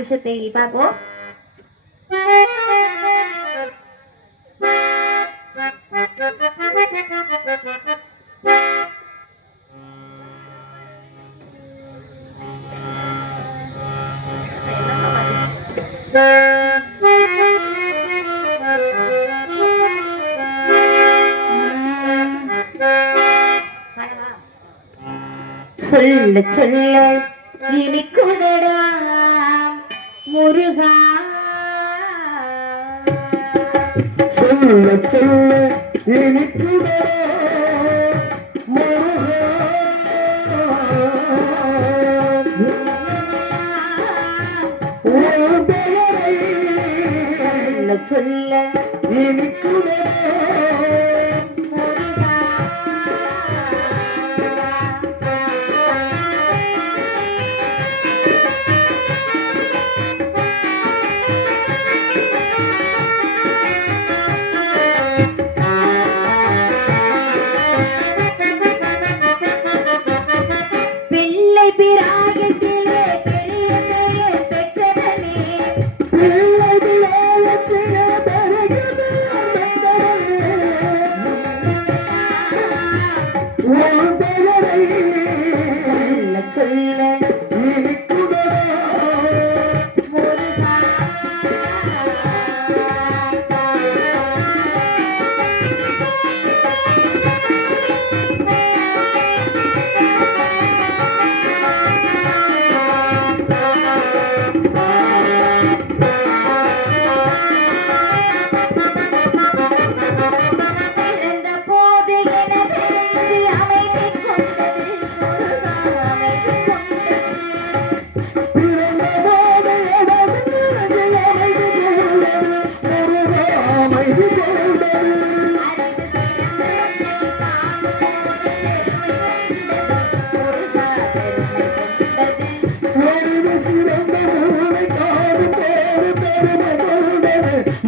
விஷயத்தை பார்ப்போம். சொல்ல சொல்ல இனிக்குதடா முருகா, சொல்ல சொல்ல இனிக்குதடா முருகா, சொல்ல சொல்ல இனிக்குதடா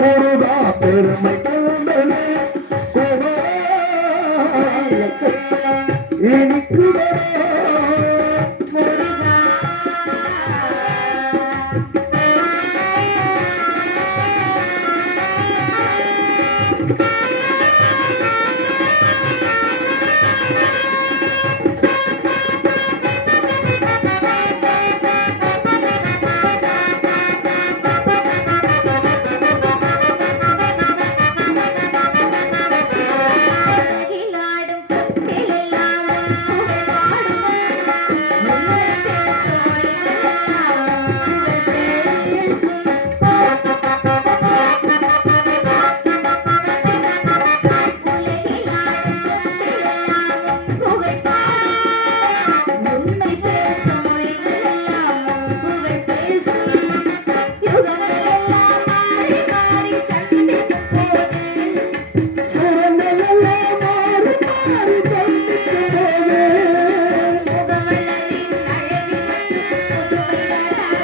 முருகா பெருமை கொண்டனே சொல்ல சொல்ல இனிக்குதடா முருகா அகிலாடும் கத்திலெல்லாம் புகழ் பாடுங்க முன்னை பேசும் எல்லாம் புகழ் பேசும் உலகிலாடும் கத்திலெல்லாம் புகழ் பாடுங்க முன்னை பேசும் எல்லாம் புகழ் பேசும் யுகங்கள் எல்லாம் மாறி மாறி சந்திக்கும் போது சுரங்களெல்லாம் மாறி மாறி சந்திக்கும் போது முகமலரின் அழகில் புதுமை வராது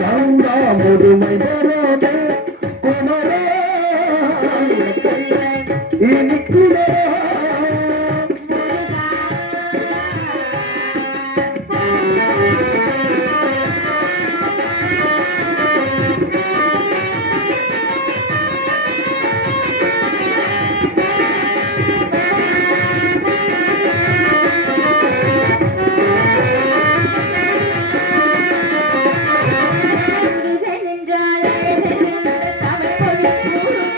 கங்கா முதுமை வராதே குமரா சொல்ல சொல்ல இனிக்குதடா முருகா முருகன் என்றால் அழகன் என்ற தமிழ் மொழி கூறும்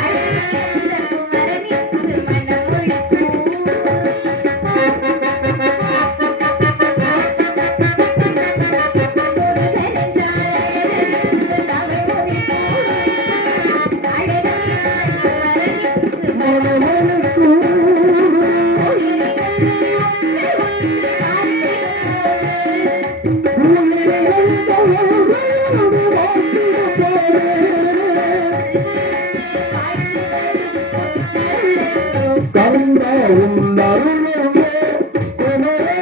அழகன் என்ற குமரன் என்று மனமொழி கூறும் முருகன் என்றால் அழகன் என்று தமிழ் மொழி கூறும் அழகன் என்ற குமரன் என்று மனமொழி கூறும் உயிரிகள் ஒன்று ஒன்று வார்த்தைகள் போல கங்கா உன்னருளே குமரா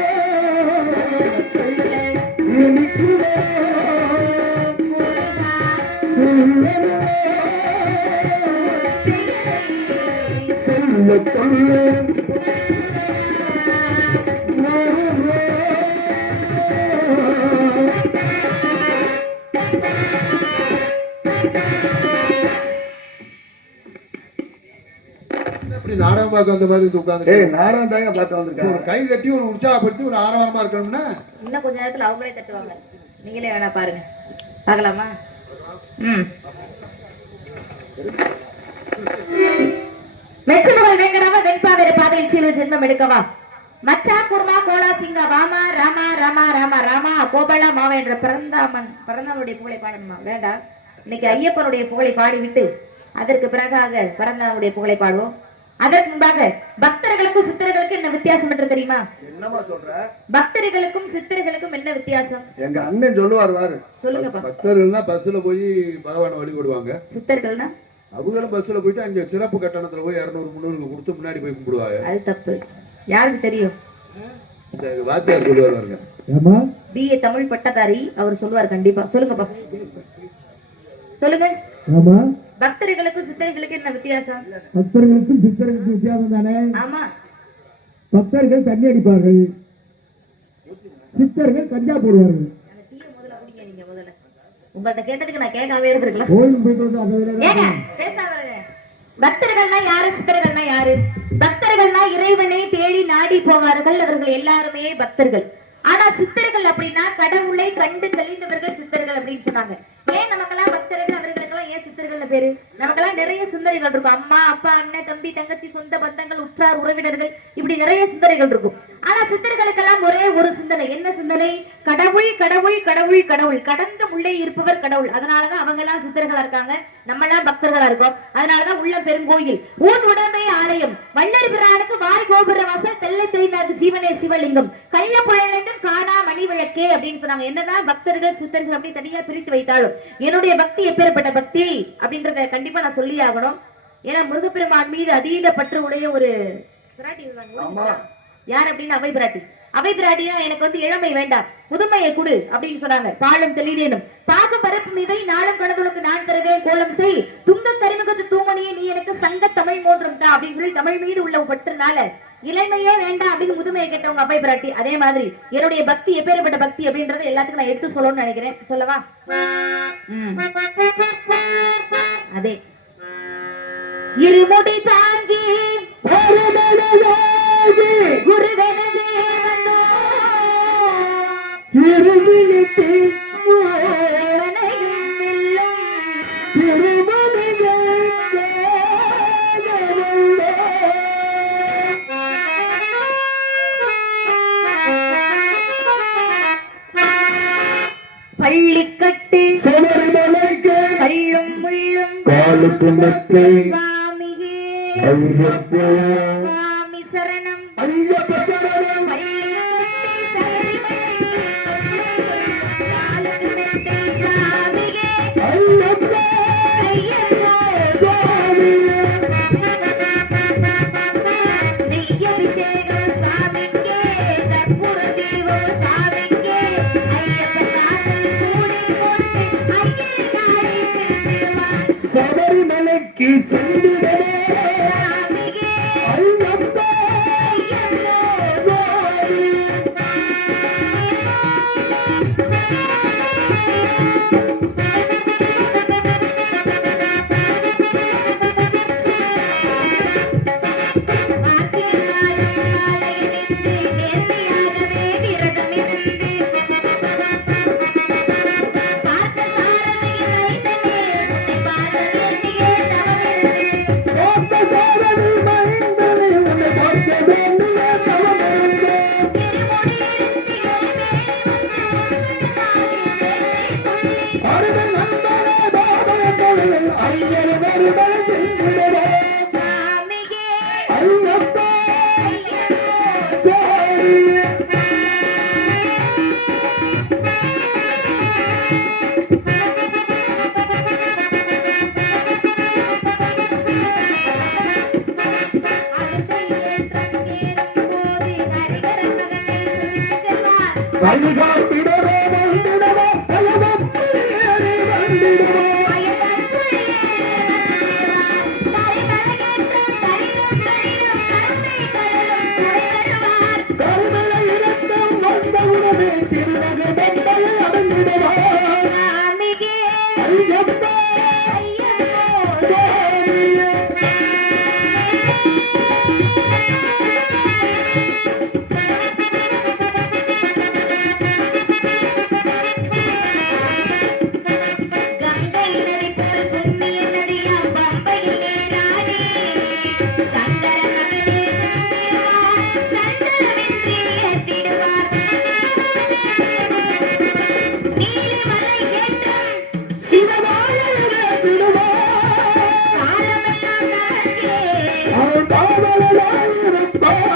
இனிக்குதடா சொல்ல சொல்ல இப்படி நாடகம் பார்க்க வந்த மாதிரி உட்காந்து நாடகம் தாங்க பார்த்து ஒரு வந்திருக்கேன் கை தட்டி ஒரு உற்சாகப்படுத்தி ஒரு ஆரவாரமா இருக்கணும்னா இன்னும் கொஞ்ச நேரத்துல அவங்களே தட்டுவாங்க நீங்களே வேணா பாருங்க பார்க்கலாமா மெச்சலுகள் வேங்கடவா வெண்பாவேறு பாதையில் சீரு ஜென்மம் எடுக்கவா மச்சா குர்மா கோலா சிங்கா வாமா ராமா ராமா ராமா ராமா கோபலா மாவா என்ற பிறந்தவனுடைய புகழை பாடணுமா வேண்டாம் இன்னைக்கு ஐயப்பனுடைய புகழை பாடிவிட்டு அதற்கு பிறகாக பிறந்தவனுடைய புகழை பாடுவோம் அதற்கு முன்பாக பக்தர்களுக்கும் சித்தர்களுக்கும் என்ன வித்தியாசம் என்று தெரியுமா என்னமா சொல்ற பக்தர்களுக்கும் சித்தர்களுக்கும் என்ன வித்தியாசம் எங்க அண்ணன் சொல்லுவார் வாரு சொல்லுங்கப்பா பக்தர்கள்னா பஸ்ல போய் பகவானை வழிபடுவாங்க சித்தர்கள்னா அவங்களும் பஸ்ல போயிட்டு அங்க சிறப்பு கட்டணத்துல போய் 200 300 கொடுத்து முன்னாடி போய் கும்பிடுவாங்க அது தப்பு யாருக்கு தெரியும் இந்த வாத்தியார் சொல்லுவார் பாருங்க பிஏ தமிழ் பட்டதாரி அவர் சொல்லுவார் கண்டிப்பா சொல்லுங்கப்பா சொல்லுங்க பக்தர்களுக்கும் சித்தர்களுக்கும் என்ன வித்தியாசம் பக்தர்களுக்கும் சித்தர்களுக்கும் வித்தியாசம் தானே. ஆமா பக்தர்கள் தண்ணி அடிப்பார்கள், சித்தர்கள் கஞ்சா போடுவார்கள். அந்த டீயை முதல்ல குடிங்க நீங்க முதல்ல. உங்கள்ட்ட கேட்டதுக்கு நான் கேட்காம இருந்திருக்கலாம். கோயிலுக்கு போயிட்டு வந்து அதை விட ஏங்க பேசாம இருங்க. பக்தர்கள்னா யாரு, சித்தர்கள்னா யாரு? பக்தர்கள்னா இறைவனை தேடி நாடி போவார்கள், அவர்கள் எல்லாருமே பக்தர்கள். ஆனா சித்தர்கள் அப்படின்னா கடவுளை கண்டு தெளிந்தவர்கள் சித்தர்கள் அப்படின்னு சொன்னாங்க. ஏன் நமக்கெல்லாம் பக்தர்கள், அவர்களுக்கெல்லாம் ஏன் சித்தர்கள்னு பேரு? நமக்கெல்லாம் நிறைய சிந்தனைகள் இருக்கும். அம்மா அப்பா அண்ணன் தம்பி தங்கச்சி சொந்த பந்தங்கள் உற்றார் உறவினர்கள் இப்படி நிறைய சிந்தனைகள் இருக்கும். ஆனா சித்தர்களுக்கெல்லாம் ஒரே ஒரு சிந்தனை. என்ன சிந்தனை? கடவுள் கடவுள் கடவுள் கடவுள், கடந்த உள்ளே இருப்பவர் கடவுள். அதனாலதான் அவங்க எல்லாம் சித்தர்களா இருக்காங்க, நம்ம எல்லாம் பக்தர்களா இருக்கோம். அதனாலதான் உள்ள பெருங்கோயில், ஊன் உடமை ஆலயம், வள்ளல் பிரானுக்கு வாய் கோபுர வாசல், தெல்லை தெரிந்தாருக்கு ஜீவனே சிவலிங்கம், கள்ள புழலைந்தும் காணா மணி விளக்கே அப்படின்னு சொன்னாங்க. என்னதான் பக்தர்கள் சித்தர்கள் அப்படி தனியா பிரித்து வைத்தாலும் என்னுடைய பக்தி எப்பேற்பட்ட பக்தி அப்படின்றத கண்டிப்பா நான் சொல்லி ஆகணும். ஏன்னா முருகப்பெருமான் மீது அதீத பற்று உடைய ஒரு பிராட்டி இருந்தாங்க. யார் அப்படின்னு அவை பிராட்டி. அவை பிராட்டினா எனக்கு வந்து இளமை வேண்டாம், முதுமையை கொடு அப்படின்னு சொன்னாங்க. பாலும் தெளிதேனும் பாகம் பரப்பும் இவை நாளும் கடவுளுக்கு நான் தருவேன், கோலம் செய் பக்தா அப்படின்னு சொல்லி தமிழ் மீது உள்ள பற்றுனால இளமையே வேண்டாம் அப்படின்னு முதுமையை கேட்டவங்க அப்பை பிராட்டி. அதே மாதிரி என்னுடைய பக்தி எப்பேற்பட்ட பக்தி அப்படின்றத எல்லாத்துக்கும் நான் எடுத்து சொல்லணும்னு நினைக்கிறேன். சொல்லவா? அதே இருமுடி தாங்கி குருவெனவே பள்ளிக்கட்டு சபரிமலைக்கு கள்ளும் முள்ளும் காலுக்கு மெத்தை சுவாமியே ஐயப்போ சுவாமி சரணம் ஐயப்ப சரணம் ஐயப்ப சபரிமலைக்கு சென்றிடவே ஐயப்ப சுவாமி பார்த்தசாரதி மைந்தனே உன்னை பார்க்க வேண்டிய தவமிருந்தேன். அருமை நண்பனே பாதங்களை ஐயர் வருமை சென்றிடவே ஐயப்ப சுவாமி வழிகாட்டிடவே வந்திடவே பயணம் ஏறி வந்திடுவோ கருமலை இரக்கம் வந்தவுடனே திருநகை தந்தையை அடைந்திடுவோ ஐயப்ப சுவாமியே கங்கை நதி போல் புண்ணிய நதியாம் பம்பையில் நீராடி சங்கர மகனே நம்பிடுவார் சஞ்சலமின்றி ஏற்றிடுவார் நீலிமலை ஏற்றம் சிவமாயவே விடுவோ காலமெல்லாம் நமக்கே அவன் காவலாயிருப்பார்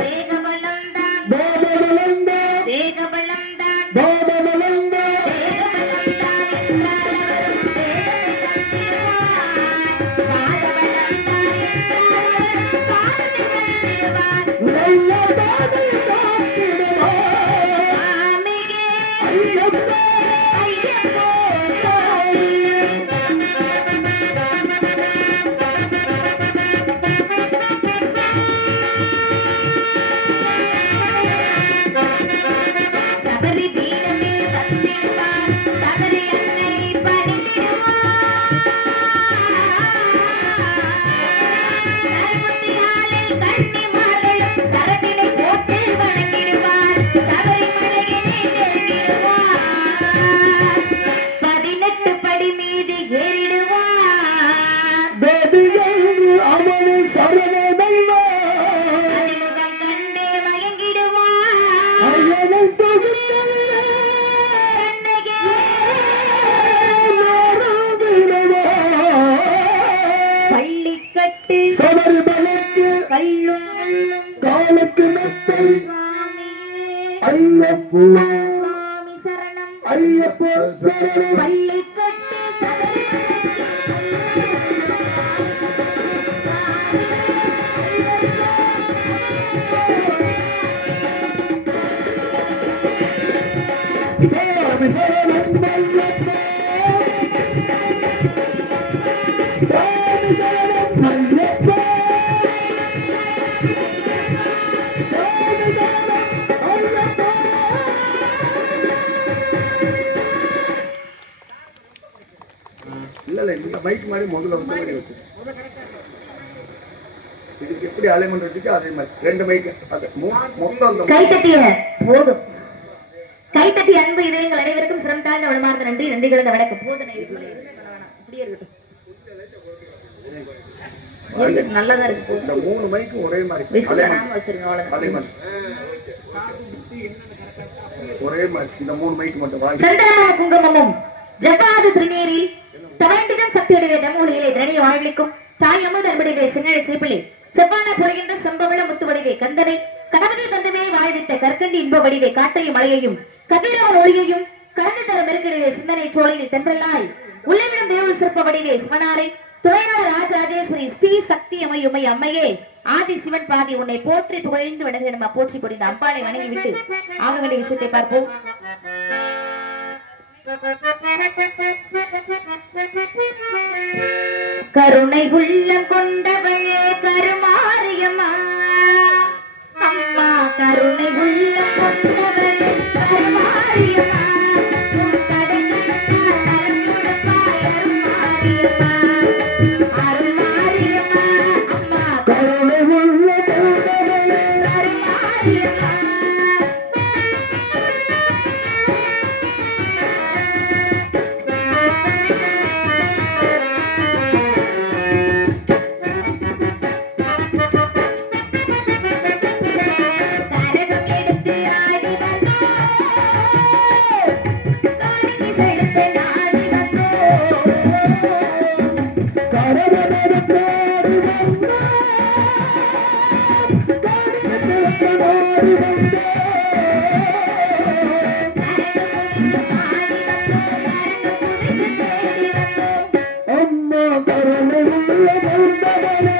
தேகபலம்தான் தேவபலந்தான் தேகபலம்தான் தேவபலந்தான் தேகபலம்தான் என்றால் அவரும் தேகத்தை தந்திடுவார் பாதத்தை தந்திடுவார் நல்ல பாதை காத்திடுவார் சுவாமியே ஐயப்ப ஐயப்போ சுவாமியே சபரி பீடமே தந்திடுவார் சபரி அன்னை பணிந்திடுவார் நறுமுத்தியாலில் கன்னிமார்களும் சரத்தினை போட்டு வணங்கிடுவார் சபரிமலையினை நெருங்கிடுவார் 18 படி மீது ஏறிடுவார் தேவியன்று அவனை சரணடைவார் அறிமுகம் கண்டே மயங்கிடுவார் ஐயனை தொகுத்தலே கண்ணகி பள்ளிக்கட்டு சபரிமலைக்கு கல்லும் முள்ளும் காலுக்கு மெத்தை சுவாமியே ஐயப்போ சுவாமி சரணம் ஐயப்ப சரணம் பள்ளிக்கட்டு சாமி சரணம் ஐயப்ப சாமி சரணம் ஐயப்ப இல்ல இல்ல இந்த மைக் மாதிரி முதல்ல வந்து வச்சு இதுக்கு எப்படி அலைமெண்ட் வச்சுக்கோ அதே மாதிரி 2 மைக் அது மொத்தம் அந்த கைத்தட்டிய போதும். கைத்தட்டி அன்பு இதயங்கள் அனைவருக்கும் சிரம் தாழ்ந்த வளமார்ந்த நன்றி. நன்றி கிடந்த வணக்கம். போதனை இதுக்குள்ள எதுவுமே பண்ண வேணாம். இப்படியே இருக்கட்டும். நல்லதா இருக்கு. இந்த 3 மைக்கும் ஒரே மாதிரி விசிலாம வச்சிருங்க. அவ்வளவுதான். ஒரே மாதிரி இந்த 3 மைக் மட்டும் வாங்கி சந்தனமும் குங்குமமும் ஜப்பாது திருநீரி தவண்டிடம் சக்தியுடைய தமூலியிலே திரணிய வாழ்விக்கும் தாய் அமுத அன்படிவே சின்னடி சிறுப்பிலே செவ்வான பொழிகின்ற சம்பவன முத்து வடிவே கந்தனை கடவுளை தந்தமே வாழ்வித்த கற்கண்டி இன்ப வடிவே காற்றையும் மலையையும் கதிரவன் ஒளியையும் கடந்து தர மெருக்கிடுவே சிந்தனை சோலையில் தென்றலாய் உள்ளவிடும் தேவ சிற்ப வடிவே சிவனாரை துணையார் ராஜராஜேஸ்வரி ஸ்ரீ சக்தி அம்மையுமை அம்மையே ஆதி சிவன் பாதி உன்னை போற்றி புகழ்ந்து வணங்கி நம்ம போற்றி பொடிந்த அம்பாளை வணங்கி விட்டு ஆக வேண்டிய விஷயத்தை பார்ப்போம். கருணை உள்ளம் கொண்டவளே கருமாரியம்மா அம்மா கருணை உள்ளம் கொண்டவளே கருமாரியம்மா உன் கடைக்கு நலம் கொடுப்பாய் அருமாரியம்மா அருமாரியம்மா அம்மா கருணை உள்ள கொண்டவளே கருமாரியம்மா கரகம் எடுத்து ஆடி வந்தோம் காணிக்கை செலுத்த நாடி வந்தோம் கரகமெடுத்தாடி வந்தார் காணிக்கை வந்தார் அம்மா கருணை உள்ள கொண்டவளே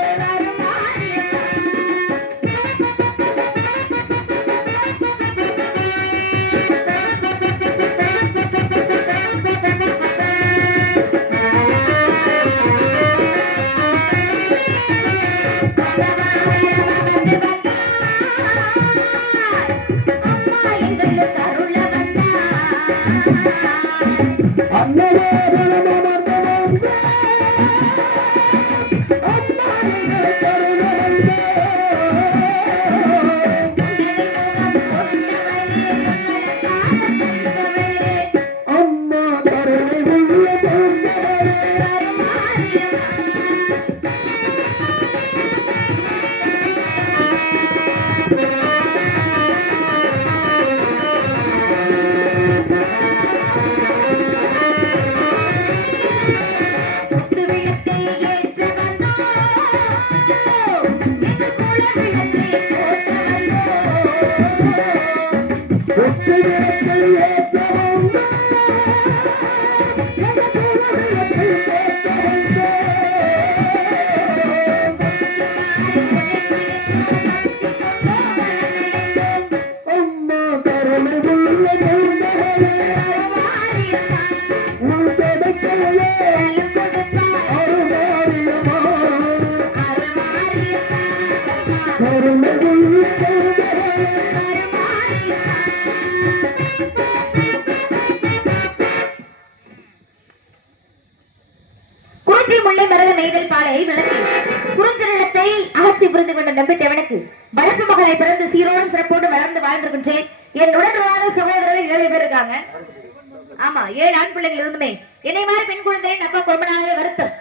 குறிஞ்சி முல்லை மருத நெய்தல் பாலை விளக்கி குறிஞ்சிடத்தை ஆட்சி புரிந்து கொண்ட நம்பித்தேவனுக்கு வளர்ப்பு மகளை பிறந்து சீரோடும் சிறப்போடு வளர்ந்து வாழ்ந்திருக்கின்றேன். என் உடன்வாத சகோதரர்கள் 7 பேர் இருக்காங்க. ஆமா 7 ஆண் பிள்ளைகள் இருந்துமே என்னை மாதிரி பெண் குழந்தையை நம்ம ரொம்ப நாளாவே வருத்தம்.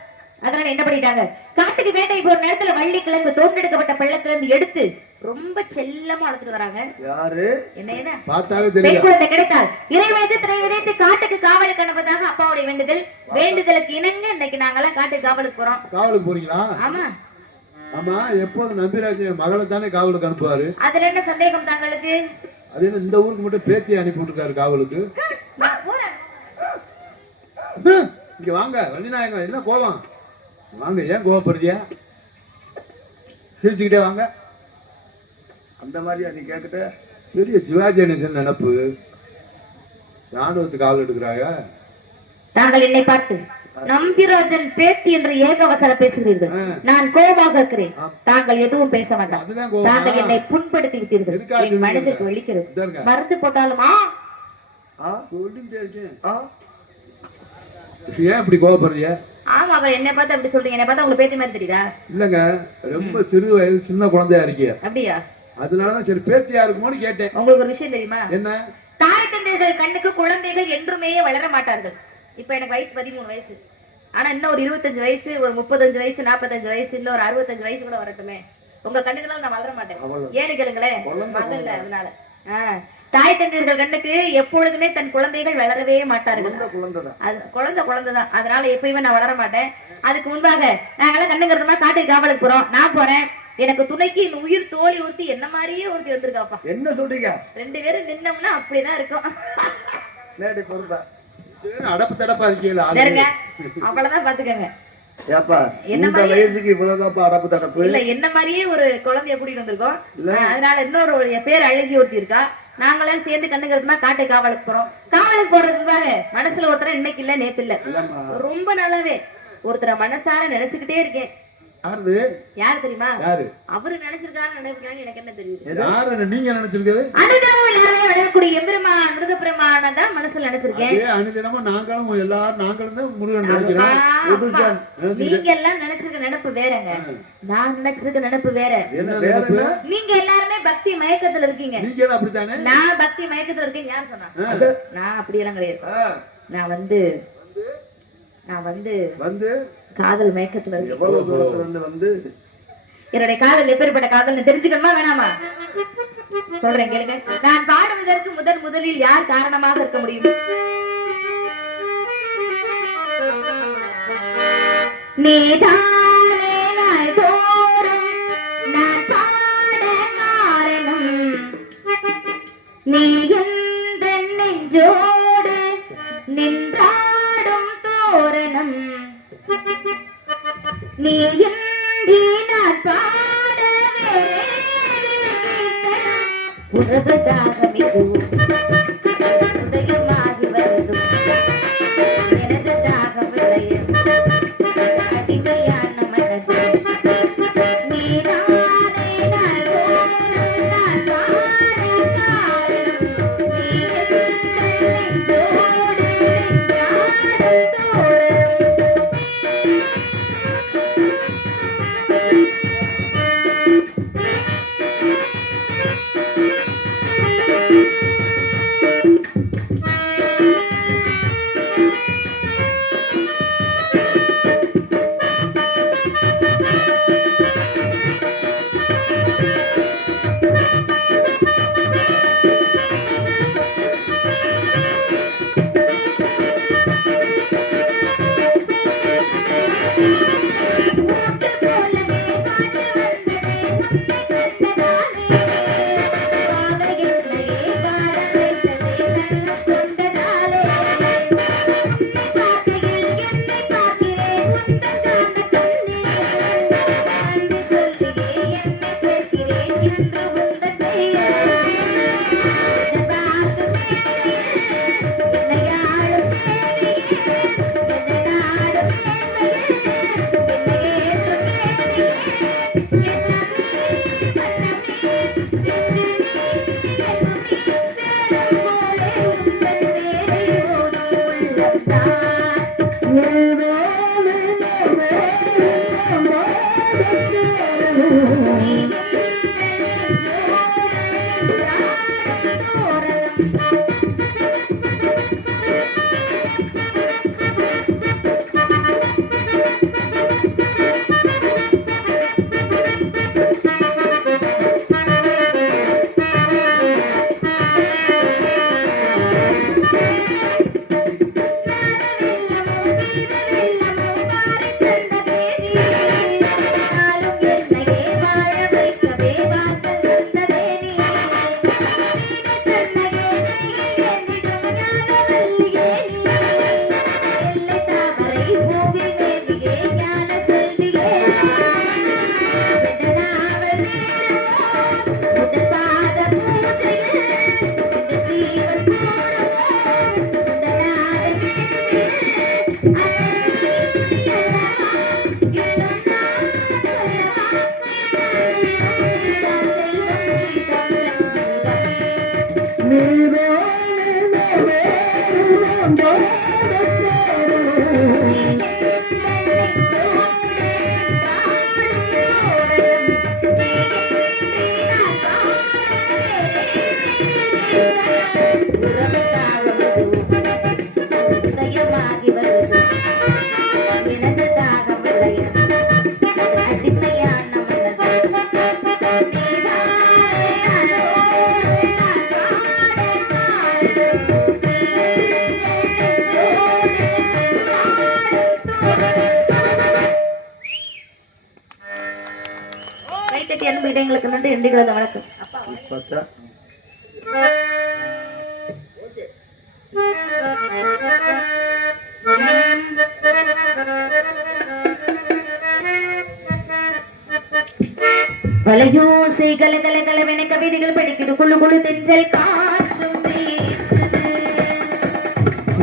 அதனால என்ன பண்ணிட்டாங்க, காட்டுக்கு வேட்டை போற நேரத்துல வள்ளி கிழங்கு தோண்டெடுக்கப்பட்ட பள்ளத்துல இருந்து எடுத்து ரொம்ப செல்லமா வளர்த்துட்டு வராங்க. யாரு என்ன பார்த்தாவே பெண் தெரியல. குழந்தை கிடைத்தால் இறைவனுக்கு திரை விதைத்து காட்டுக்கு காவலுக்கு அனுப்பதாக அப்பாவுடைய வேண்டுதலுக்கு இணங்க இன்னைக்கு நாங்கெல்லாம் காட்டுக்கு காவலுக்கு போறோம். காவலுக்கு போறீங்களா? ஆமா ஆமா, எப்போது நம்பிராஜ் மகளை தானே காவலுக்கு அனுப்புவாரு. அதுல என்ன சந்தேகம் தங்களுக்கு? அது என்ன இந்த ஊருக்கு மட்டும் பேத்தி அனுப்பி விட்டுருக்காரு காவலுக்கு? நான் போறேன். இங்க வாங்க வள்ளிநாயகம், என்ன கோவம்? வாங்க, ஏன் கோவப்படுறியா? சிரிச்சுக்கிட்டே வாங்க. அந்த மாதிரியா நீ கேட்கிட்ட? பெரிய சிவாஜி கணேசன் நினப்பு. ராணுவத்துக்கு காவல் எடுக்கிறாங்க. தாங்கள் என்னை பார்த்து நம்பிராஜன் பேத்தி என்று ஏகவசனம் பேசுகிறீர்கள். நான் கோபமாக இருக்கிறேன். தாங்கள் எதுவும் பேச வேண்டாம். அதுதான் கோவமா? தாங்கள் என்னை புண்படுத்தி விட்டீர்கள். எதுக்காக என் மனதுக்கு சொல்றீங்க? வலிக்கிறது. இதாருங்க. மருந்து போட்டாலுமா சொல்லிக்கிட்டே இருக்கேன். ஆ ஏன் இப்படி கோவப்படுறிய? ஆமா, அப்புறம் என்ன பார்த்து அப்படி சொல்றீங்க? என்ன பார்த்தா உங்களுக்கு பேத்தி மாதிரி தெரியுதா? இல்லங்க, ரொம்ப சிறு வயது சின்ன குழந்தையா இருக்கீங்க, அப்படியா? அதனாலதான் சரி பேத்தியா இருக்குமோன்னு கேட்டேன். உங்களுக்கு ஒரு விஷயம் தெரியுமா? என்ன? தாய் தந்தைகள் கண்ணுக்கு குழந்தைகள் என்றுமே வளர மாட்டார்கள். இப்ப எனக்கு வயசு 13 வயசு. ஆனா இன்னும் ஒரு 25 வயசு, ஒரு 35 வயசு, 45 வயசு, இல்ல ஒரு 65 வயசு கூட வரட்டுமே, உங்க கண்ணுக்கெல்லாம் நான் வளர மாட்டேன். ஏன்னு கேளுங்களேன், மகள்ல அதனால. தாய் தந்தையர்கள் கண்ணுக்கு எப்பொழுதுமே தன் குழந்தைகள் வளரவே மாட்டார்கள். அது குழந்தைதான். அதனால எப்பயுமே நான் வளர மாட்டேன். அதுக்கு முன்பாக நாங்கெல்லாம் கண்ணுங்கிறது மாதிரி காட்டுக்கு காவலுக்கு போறோம். நான் போறேன், எனக்கு துணைக்கு என் உயிர் தோழி ஒருத்தி என்ன மாதிரியே ஒருத்தி வந்திருக்காப்பா. என்ன சொல்றீங்க? 2 பேரும் நின்னோம்னா அப்படிதான் இருக்கும். அடப்பு தடப்பா இருக்கீங்களா? அவ்வளவுதான் பாத்துக்கங்க. என்ன வயசுக்கு இவ்வளவுதான் அடப்பு தடப்பு? இல்ல, என்ன மாதிரியே ஒரு குழந்தைய கூட்டிட்டு வந்திருக்கோம். அதனால இன்னொரு பேர் அழகி ஒருத்தி இருக்கா. நாங்களாம் சேர்ந்து கண்ணுங்கிறதுமா காட்டு காவலுக்கு போறோம். காவலுக்கு போறதுக்காக மனசுல ஒருத்தர இன்னைக்கு இல்ல நேத்து இல்ல ரொம்ப நாளாவே ஒருத்தர மனசார நினைச்சுக்கிட்டே இருக்கேன். யாரு தெரியுமா? அவரு நினைச்சிருக்காரு நினைக்கிறாங்க, எனக்கு என்ன தெரியுது? நீங்க நினைச்சிருக்கது அனுதினமும் எல்லாருமே விடக்கூடிய எம்பெருமான் முருகப்பெருமான தான் மனசுல நினைச்சிருக்கேன். அனுதினமும் நாங்களும் தான் முருகன் நினைக்கிறோம். நீங்க எல்லாம் நினைச்சிருக்க நினைப்பு வேறங்க, நான் நினைச்சிருக்க நினைப்பு வேற. நீங்க எல்லாருமே பக்தி மயக்கத்துல இருக்கீங்க. நீங்க அப்படித்தானே? நான் பக்தி மயக்கத்துல இருக்கேன். யார் சொன்னா? நான் அப்படியெல்லாம் கிடையாது. நான் வந்து காதல் மயக்கத்துல இருக்கு. எவ்வளவு தூரத்துல வந்து என்னுடைய காதல் எப்பேற்பட்ட காதல் தெரிஞ்சுக்கணுமா வேணாமா? சொல்றேன் கேளுங்க. நான் பாடுவதற்கு முதலில் யார் காரணமாக இருக்க முடியும்? நீதானே நாள்தோறும் நான் பாட காரணம், நீ எந்த நெஞ்சோடு நின்றாடும் தோரணம், நீ இன்றி நான் பாட உறவு தாகம் இது உதயமாகி வருது, எனது தாகம் விளைய அடிமையான மனது, நீதானே நாள்தோறும் நான் பாட காரணம், நீ எந்த நெஞ்சோடு நின்றாடும் தோரணம். நீதானே தாகம் இல்லையா அடிமையான மனது கைத்தட்டி அன்பு இதயங்களுக்கு நன்றி. நன்றிகளோட வணக்கம். பார்த்தா வலையோசை கலகலகலவென கவிதைகள் படிக்குது குழு குழு தென்றல் காற்றும் வீசுது.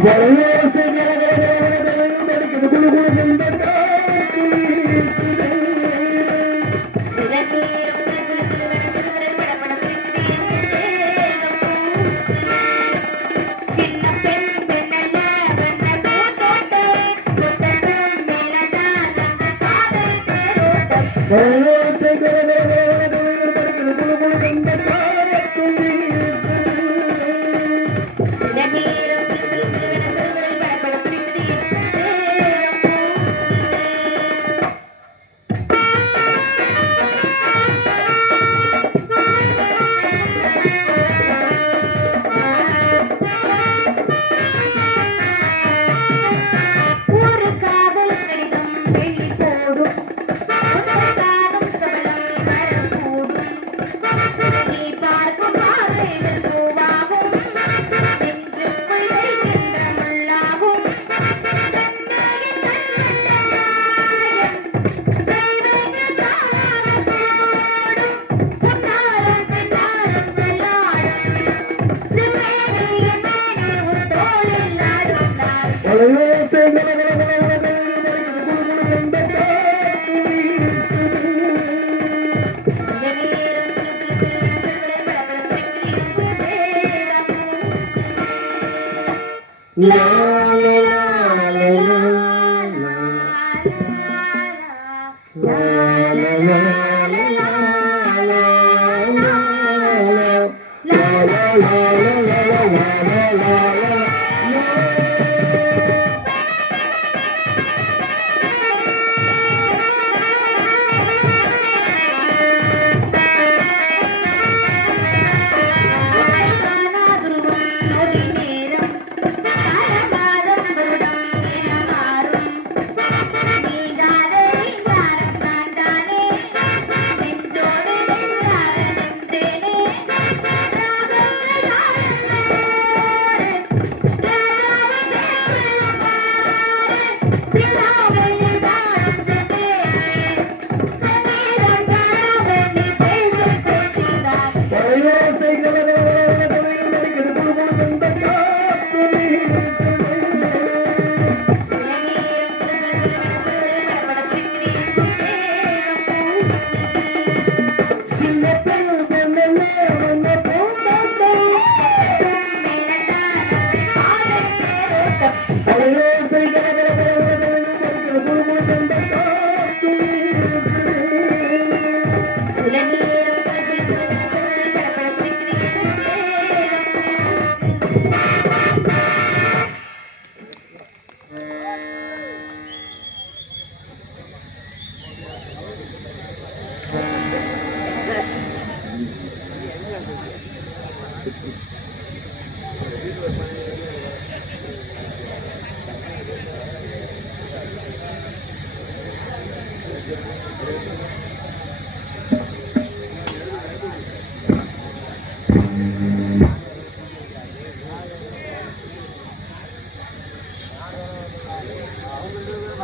வலையோசை கலகலகலவென படிக்குது குளு குளு தென்றல் காற்றும் வீசுது. சில நேரம் சில சில சிலுவென சிறுவரை படபட பிடிக்குது தேகம் பூசுது. சின்ன பெண் பெண்ணல்ல வண்ண பூத்தோட்டம் புத்தகம் மேலதான் அந்த காதல் தேரோட்டம். வலையோசை கலகலகலவென படிக்குது குளு குளு தென்றல் காற்றும் வீசுது. சில நேரம் சில சில சிலுவென சிறுவரை படபட பிடிக்குது தேகம் பூசுது. ஒரு காதல் கடிதம் வெளி போடும் காணும் சபலம் வரக்கூடும். நீ பார்க்கும் பார்வைகள் பூவாகும் நெஞ்சுக்குள் வைக்கின்ற முள்ளாகும். கண்ணாயின் கண்ணந்த மாயம் தெய்வங்கள் தானாக போடும். உன்னாலும் பின்னாலும் கல்லாடும் சிவனையின் மேலே ஒரு தோளில் ஆடும் நாள். வலையோசை கலகலகலவென படிக்குது குளு குளு தென்றல் காற்றும் வீசுது. சில நேரம் சில சில சிலுவென சிறுவரை படபட பிடிக்குது தேகம் பூசுது. லா லா லா லா லா லா லா லா.